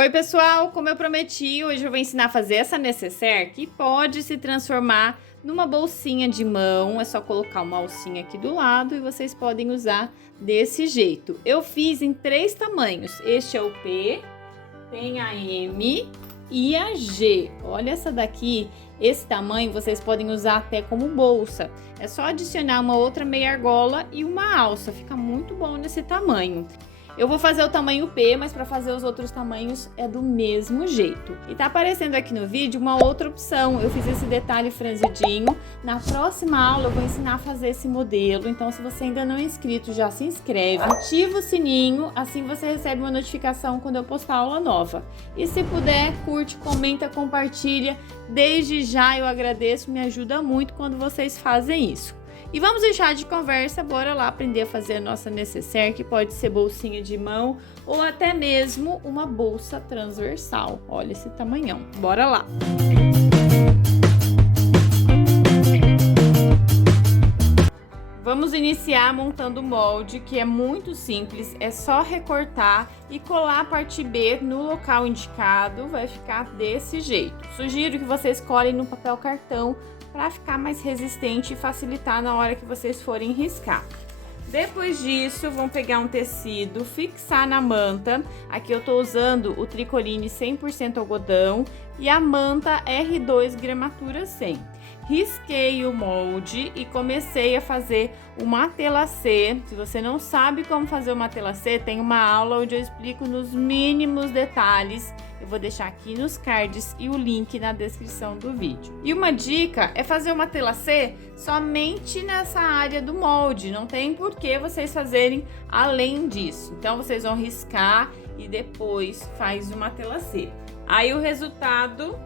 Oi pessoal, como eu prometi, hoje eu vou ensinar a fazer essa nécessaire que pode se transformar numa bolsinha de mão. É só colocar uma alcinha aqui do lado e vocês podem usar desse jeito. Eu fiz em 3 tamanhos, este é o P, tem a M e a G. Olha essa daqui, esse tamanho vocês podem usar até como bolsa. É só adicionar uma outra meia argola e uma alça, fica muito bom nesse tamanho. Eu vou fazer o tamanho P, mas para fazer os outros tamanhos é do mesmo jeito. E tá aparecendo aqui no vídeo uma outra opção. Eu fiz esse detalhe franzidinho. Na próxima aula eu vou ensinar a fazer esse modelo. Então, se você ainda não é inscrito, já se inscreve. Ativa o sininho, assim você recebe uma notificação quando eu postar aula nova. E se puder, curte, comenta, compartilha. Desde já eu agradeço, me ajuda muito quando vocês fazem isso. E vamos deixar de conversa, bora lá aprender a fazer a nossa nécessaire, que pode ser bolsinha de mão ou até mesmo uma bolsa transversal. Olha esse tamanhão, bora lá! Vamos iniciar montando o molde, que é muito simples, é só recortar e colar a parte B no local indicado, vai ficar desse jeito. Sugiro que vocês colhem no papel cartão para ficar mais resistente e facilitar na hora que vocês forem riscar. Depois disso, vão pegar um tecido, fixar na manta. Aqui eu tô usando o tricoline 100% algodão e a manta R2 gramatura 100. Risquei o molde e comecei a fazer o matelassé. Se você não sabe como fazer o matelassé, tem uma aula onde eu explico nos mínimos detalhes. Eu vou deixar aqui nos cards e o link na descrição do vídeo. E uma dica é fazer o matelassé somente nessa área do molde. Não tem por que vocês fazerem além disso. Então, vocês vão riscar e depois faz o matelassé. Aí, o resultado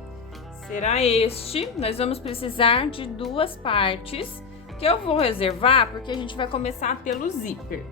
será este. Nós vamos precisar de 2 partes, que eu vou reservar porque a gente vai começar pelo zíper.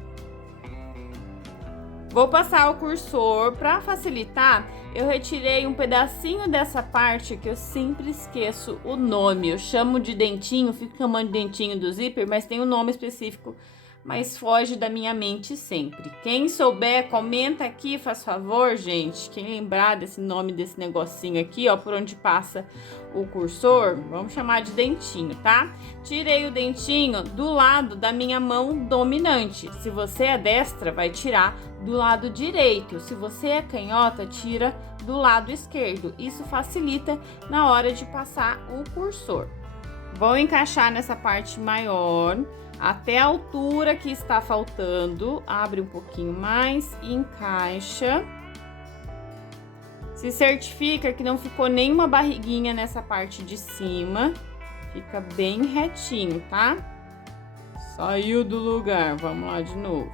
Vou passar o cursor para facilitar. Eu retirei um pedacinho dessa parte que eu sempre esqueço o nome. Eu chamo de dentinho, fico chamando de dentinho do zíper, mas tem um nome específico, mas foge da minha mente sempre. Quem souber, comenta aqui, faz favor, gente. Quem lembrar desse nome desse negocinho aqui, ó, por onde passa o cursor, vamos chamar de dentinho, tá? Tirei o dentinho do lado da minha mão dominante. Se você é destra, vai tirar do lado direito. Se você é canhota, tira do lado esquerdo. Isso facilita na hora de passar o cursor. Vou encaixar nessa parte maior até a altura que está faltando. Abre um pouquinho mais e encaixa. Se certifica que não ficou nenhuma barriguinha nessa parte de cima. Fica bem retinho, tá? Saiu do lugar. Vamos lá de novo.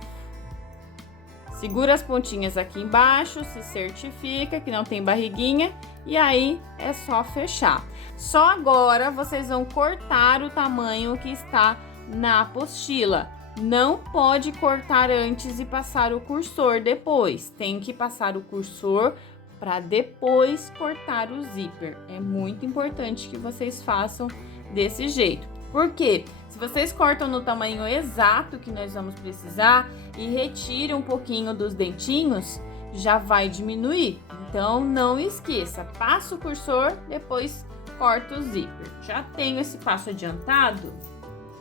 Segura as pontinhas aqui embaixo, se certifica que não tem barriguinha e aí é só fechar. Só agora vocês vão cortar o tamanho que está na apostila. Não pode cortar antes e passar o cursor depois. Tem que passar o cursor para depois cortar o zíper. É muito importante que vocês façam desse jeito. Por quê? Se vocês cortam no tamanho exato que nós vamos precisar e retiram um pouquinho dos dentinhos, já vai diminuir. Então, não esqueça, passa o cursor, depois corta o zíper. Já tenho esse passo adiantado.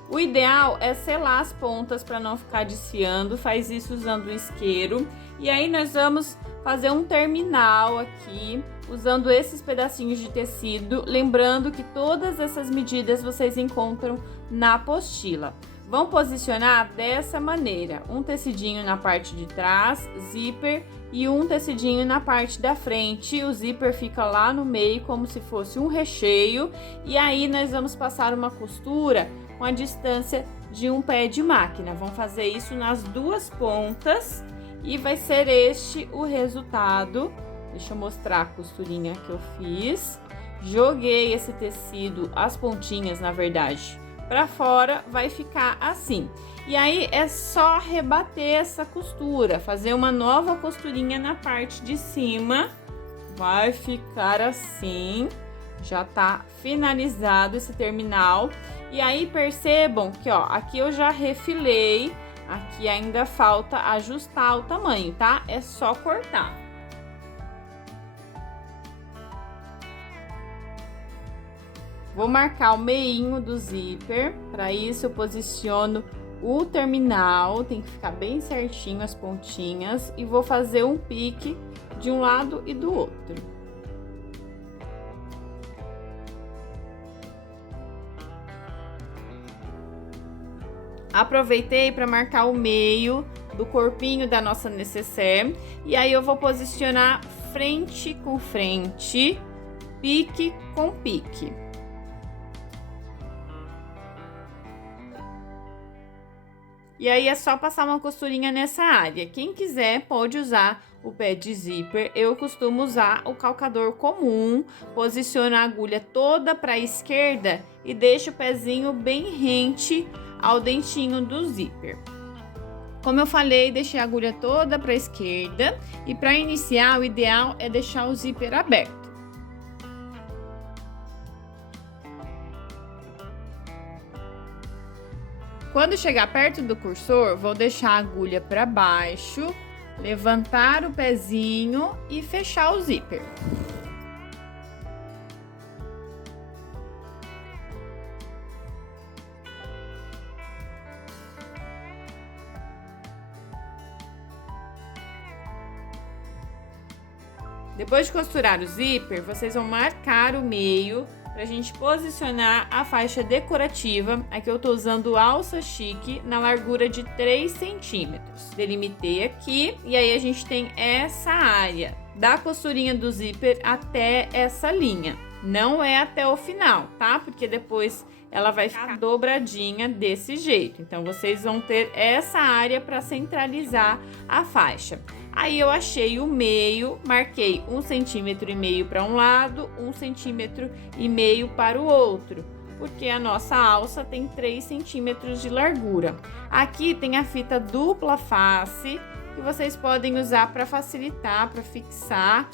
O ideal é selar as pontas para não ficar desfiando, faz isso usando um isqueiro. E aí nós vamos fazer um terminal aqui, usando esses pedacinhos de tecido, lembrando que todas essas medidas vocês encontram na apostila. Vão posicionar dessa maneira, um tecidinho na parte de trás, zíper, e um tecidinho na parte da frente. O zíper fica lá no meio como se fosse um recheio, e aí nós vamos passar uma costura com a distância de um pé de máquina. Vamos fazer isso nas 2 pontas e vai ser este o resultado. Deixa eu mostrar a costurinha que eu fiz. Joguei esse tecido, as pontinhas, na verdade, para fora, vai ficar assim. E aí é só rebater essa costura, fazer uma nova costurinha na parte de cima. Vai ficar assim. Já tá finalizado esse terminal. E aí percebam que, ó, aqui eu já refilei, aqui ainda falta ajustar o tamanho, tá? É só cortar. Vou marcar o meinho do zíper. Para isso eu posiciono o terminal, tem que ficar bem certinho as pontinhas, e vou fazer um pique de um lado e do outro. Aproveitei para marcar o meio do corpinho da nossa nécessaire, e aí eu vou posicionar frente com frente, pique com pique. E aí é só passar uma costurinha nessa área. Quem quiser pode usar o pé de zíper. Eu costumo usar o calcador comum, posiciono a agulha toda para a esquerda e deixo o pezinho bem rente ao dentinho do zíper. Como eu falei, deixei a agulha toda para a esquerda, e para iniciar o ideal é deixar o zíper aberto. Quando chegar perto do cursor, vou deixar a agulha para baixo, levantar o pezinho e fechar o zíper. Depois de costurar o zíper, vocês vão marcar o meio pra gente posicionar a faixa decorativa. Aqui eu tô usando alça chique na largura de 3 centímetros. Delimitei aqui, e aí a gente tem essa área da costurinha do zíper até essa linha. Não é até o final, tá? Porque depois ela vai ficar dobradinha desse jeito. Então, vocês vão ter essa área para centralizar a faixa. Aí eu achei o meio, marquei 1,5 centímetro para um lado, 1,5 centímetro para o outro, porque a nossa alça tem 3 centímetros de largura. Aqui tem a fita dupla face, que vocês podem usar para facilitar, para fixar.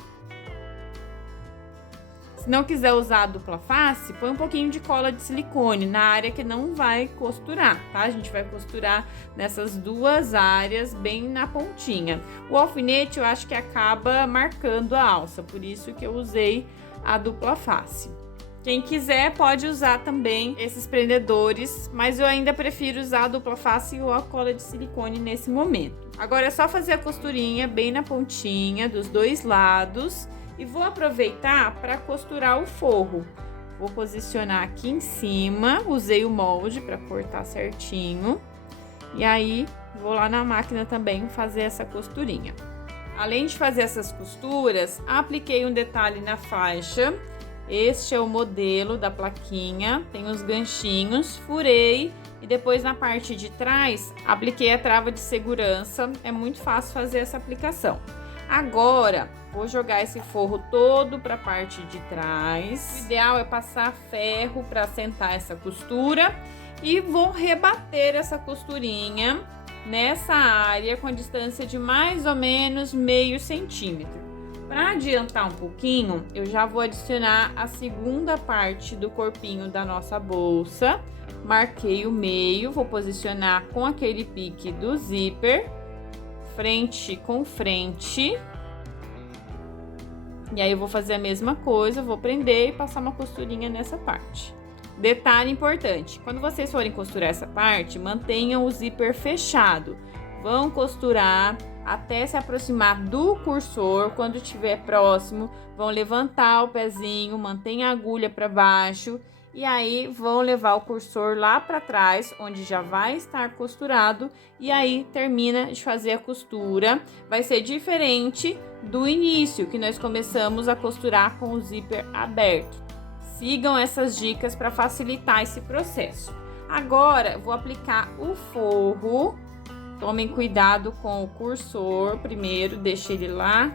Se não quiser usar a dupla face, põe um pouquinho de cola de silicone na área que não vai costurar, tá? A gente vai costurar nessas duas áreas, bem na pontinha. O alfinete eu acho que acaba marcando a alça, por isso que eu usei a dupla face. Quem quiser pode usar também esses prendedores, mas eu ainda prefiro usar a dupla face ou a cola de silicone nesse momento. Agora é só fazer a costurinha bem na pontinha dos dois lados. E vou aproveitar para costurar o forro. Vou posicionar aqui em cima, usei o molde para cortar certinho. E aí, vou lá na máquina também fazer essa costurinha. Além de fazer essas costuras, apliquei um detalhe na faixa. Este é o modelo da plaquinha, tem os ganchinhos, furei e depois na parte de trás, apliquei a trava de segurança. É muito fácil fazer essa aplicação. Agora, vou jogar esse forro todo para a parte de trás. O ideal é passar ferro para assentar essa costura e vou rebater essa costurinha nessa área com a distância de mais ou menos meio centímetro. Para adiantar um pouquinho, eu já vou adicionar a segunda parte do corpinho da nossa bolsa. Marquei o meio, vou posicionar com aquele pique do zíper, frente com frente. E aí eu vou fazer a mesma coisa, vou prender e passar uma costurinha nessa parte. Detalhe importante, quando vocês forem costurar essa parte, mantenham o zíper fechado. Vão costurar até se aproximar do cursor. Quando estiver próximo, vão levantar o pezinho, mantenha a agulha para baixo. E aí, vão levar o cursor lá para trás, onde já vai estar costurado. E aí, termina de fazer a costura. Vai ser diferente do início, que nós começamos a costurar com o zíper aberto. Sigam essas dicas para facilitar esse processo. Agora, vou aplicar o forro. Tomem cuidado com o cursor. Primeiro, deixe ele lá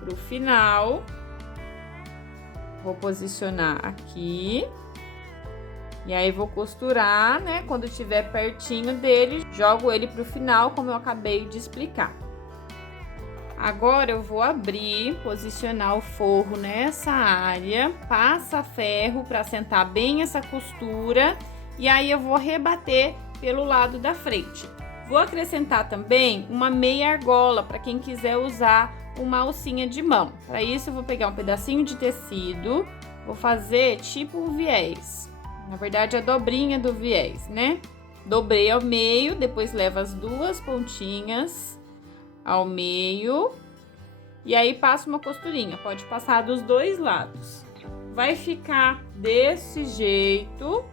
pro final. Vou posicionar aqui. E aí, vou costurar, né? Quando estiver pertinho dele, jogo ele pro final, como eu acabei de explicar. Agora, eu vou abrir, posicionar o forro nessa área, passa ferro para assentar bem essa costura. E aí, eu vou rebater pelo lado da frente. Vou acrescentar também uma meia argola, para quem quiser usar uma alcinha de mão. Para isso, eu vou pegar um pedacinho de tecido, vou fazer tipo o viés. Na verdade, a dobrinha do viés, né? Dobrei ao meio, depois levo as duas pontinhas ao meio. E aí, passo uma costurinha. Pode passar dos dois lados. Vai ficar desse jeito.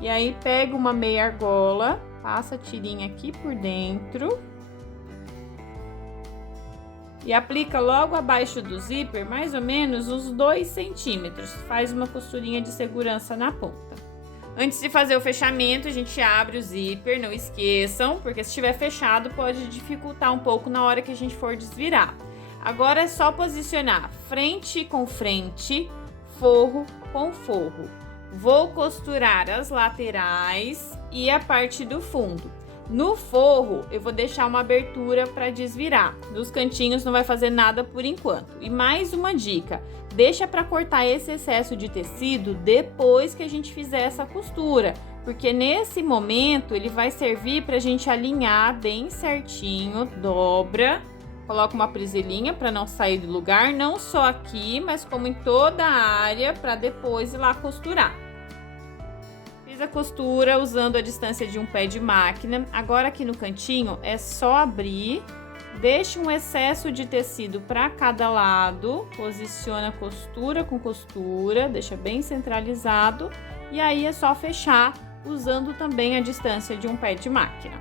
E aí, pega uma meia argola, passa a tirinha aqui por dentro. E aplica logo abaixo do zíper, mais ou menos uns 2 centímetros. Faz uma costurinha de segurança na ponta. Antes de fazer o fechamento, a gente abre o zíper, não esqueçam, porque se estiver fechado pode dificultar um pouco na hora que a gente for desvirar. Agora é só posicionar frente com frente, forro com forro. Vou costurar as laterais e a parte do fundo. No forro, eu vou deixar uma abertura para desvirar. Nos cantinhos não vai fazer nada por enquanto. E mais uma dica, deixa para cortar esse excesso de tecido depois que a gente fizer essa costura, porque nesse momento ele vai servir para a gente alinhar bem certinho, dobra, coloca uma presilhinha para não sair do lugar, não só aqui, mas como em toda a área, para depois ir lá costurar. Fiz a costura usando a distância de um pé de máquina. Agora aqui no cantinho é só abrir, deixa um excesso de tecido para cada lado, posiciona costura com costura, deixa bem centralizado e aí é só fechar usando também a distância de um pé de máquina.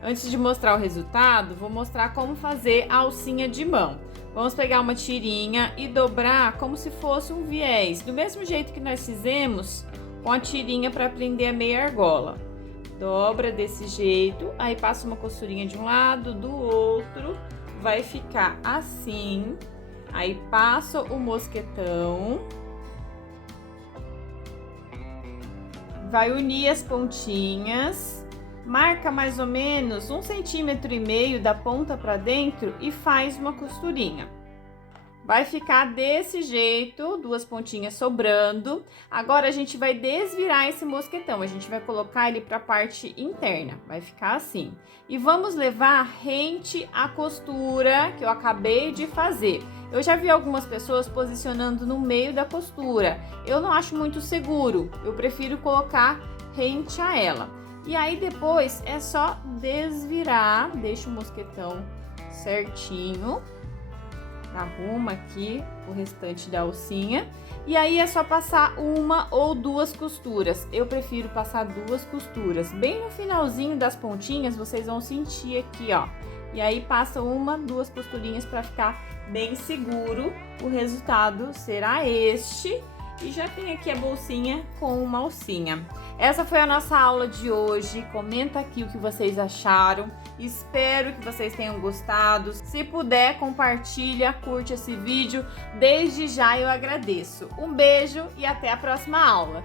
Antes de mostrar o resultado, vou mostrar como fazer a alcinha de mão. Vamos pegar uma tirinha e dobrar como se fosse um viés, do mesmo jeito que nós fizemos com a tirinha para prender a meia argola. Dobra desse jeito, aí passa uma costurinha de um lado, do outro, vai ficar assim. Aí passa o mosquetão. Vai unir as pontinhas. Marca mais ou menos 1,5 centímetros da ponta para dentro e faz uma costurinha. Vai ficar desse jeito, 2 pontinhas sobrando. Agora a gente vai desvirar esse mosquetão, a gente vai colocar ele para a parte interna, vai ficar assim. E vamos levar rente à costura que eu acabei de fazer. Eu já vi algumas pessoas posicionando no meio da costura. Eu não acho muito seguro, eu prefiro colocar rente a ela. E aí depois é só desvirar, deixa o mosquetão certinho, arruma aqui o restante da alcinha. E aí é só passar 1 ou 2 costuras, eu prefiro passar 2 costuras. Bem no finalzinho das pontinhas vocês vão sentir aqui, ó. E aí passa 1, 2 costurinhas para ficar bem seguro, o resultado será este. E já tem aqui a bolsinha com uma alcinha. Essa foi a nossa aula de hoje. Comenta aqui o que vocês acharam. Espero que vocês tenham gostado. Se puder, compartilha, curte esse vídeo. Desde já eu agradeço. Um beijo e até a próxima aula.